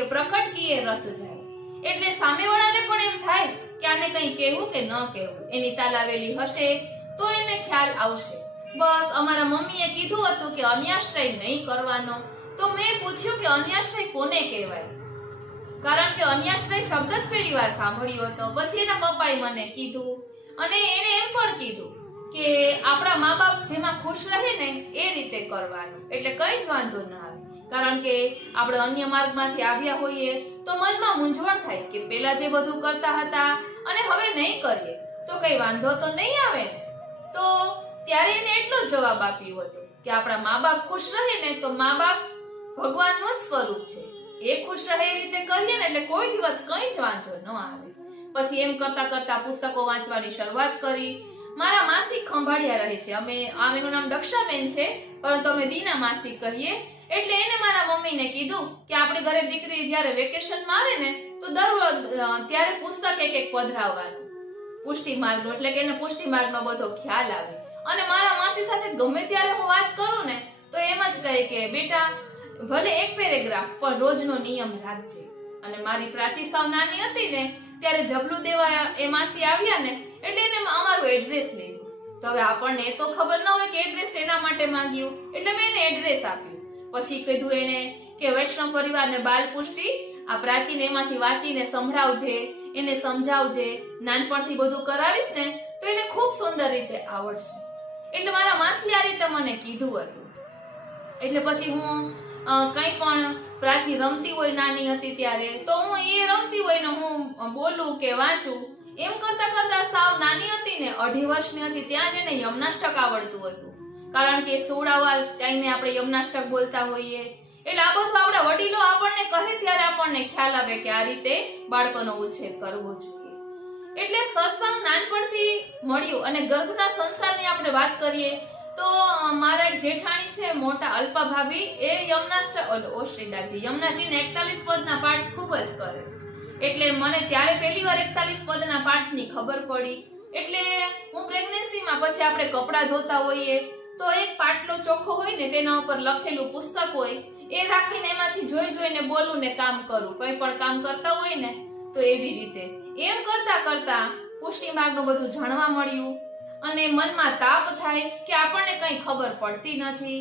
કે પ્રકટ કીએ રસ જાય, એટલે સામેવાળાને પણ એમ થાય કે આને કંઈ કહેવું કે ન કહેવું, એની તાલાવેલી હશે તો એને ખ્યાલ આવશે. બસ અમારા મમ્મીએ કીધું હતું કે અન્યાશ્રય નહીં કરવાનો, તો મેં પૂછ્યું કે અન્યાશ્રય કોને કહેવાય, કારણ કે અન્યાશ્રય શબ્દ જ પહેલી વાર સાંભળ્યો હતો. પછી એના પપ્પાએ મને કીધું અને એને એમ પણ કીધું કે આપણા મા બાપ જેમાં ખુશ રહે ને એ રીતે કરવાનું, એટલે કઈ જ વાંધો ના આવે. કારણ કે આપણે અન્ય માર્ગમાંથી આવ્યા હોઈએ તો મનમાં મૂંઝવણ થાય કે પેલા જે બધું કરતા હતા અને હવે નહીં કરીએ તો કઈ વાંધો તો નહીં આવે ને. તો ત્યારે એને એટલો જ જવાબ આપ્યો હતો કે આપણા મા બાપ ખુશ રહે ને તો મા બાપ ભગવાનનું જ સ્વરૂપ છે, એ ખુશ રહે એ રીતે કરીએ ને એટલે કોઈ દિવસ કઈ જ વાંધો ન આવે. પછી એમ કરતા કરતા પુસ્તકો વાંચવાની શરૂઆત કરી. મારા માસી ખંભાળિયા રહે છે, એનું નામ દક્ષાબેન છે, પરંતુ અમે દીના માસી કહીએ. એટલે એને મારા મમ્મીને કીધું કે આપણે ઘરે દીકરી જ્યારે વેકેશનમાં આવે ને તો દરરોજ ત્યારે પુસ્તક એક પધરાવવાનું, પુષ્ટિ માર્ગનો, એટલે કે એને પુષ્ટિ માર્ગનો બધો ખ્યાલ આવે. અને મારા માસી સાથે ગમે ત્યારે હું વાત કરું ને તો એમ જ કહે કે બેટા ભલે એક પેરેગ્રાફ પણ રોજનો નિયમ રાખજે. અને મારી પ્રાચી સાવ નાની હતી ને ત્યારે જબલું દેવા એ માસી આવ્યા ને એટલે એને અમારું એડ્રેસ લીધું. તો હવે આપણને એ તો ખબર ન હોય કે એડ્રેસ એના માટે માંગ્યું, એટલે મેં એને એડ્રેસ આપ્યું. પછી કીધું એને કે વૈષ્ણવ પરિવારને બાલ પુષ્ટિ આ પ્રાચીને એમાંથી વાંચીને સંભળાવજે, એને સમજાવજે, નાનપણથી બધું કરાવીશ ને તો એને ખૂબ સુંદર રીતે આવડશે. એટલે મારા માસી આ રીતે મને કીધું હતું. એટલે પછી હું કંઈ પણ પ્રાચી રમતી હોય નાની હતી ત્યારે તો હું એ રમતી હોય ને હું બોલું કે વાંચું, એમ કરતા કરતા સાવ નાની હતી ને 2.5 વર્ષની હતી ત્યાં જ એને યમનાષ્ટક આવડતું હતું. કારણ કે સોડાવા ટાઈમે આપણે યમનાષ્ટક બોલતા હોઈએ, એટલે આ બધું આપણા વડીલો આપણને કહે ત્યારે આપણને ખ્યાલ આવે કે આ રીતે બાળકોનો ઉછેર કરવો જોઈએ. એટલે સત્સંગ નાનપણથી મળ્યું. અને ગર્ભના સંસ્કારની આપણે વાત કરીએ તો મારા એક જેઠાણી છે મોટા અલ્પા ભાભી, એ યમુનાજીને 41 પદના પાઠ ખૂબ જ કરે. એટલે મને ત્યારે પહેલી વાર 41 પદના પાઠની ખબર પડી. એટલે હું પ્રેગ્નન્સીમાં પછી આપણે કપડાં ધોતા હોઈએ તો એક પાટલો ચોખ્ખો હોય ને તેના ઉપર લખેલું પુસ્તક હોય એ રાખીને એમાંથી જોઈ જોઈને બોલું ને કામ કરું, કંઈ પણ કામ કરતા હોય ને તો એવી રીતે એમ કરતા કરતા પુષ્ટિ માર્ગનું બધું જાણવા મળ્યું. અને મનમાં તાપ થાય કે આપણને કંઈ ખબર પડતી નથી.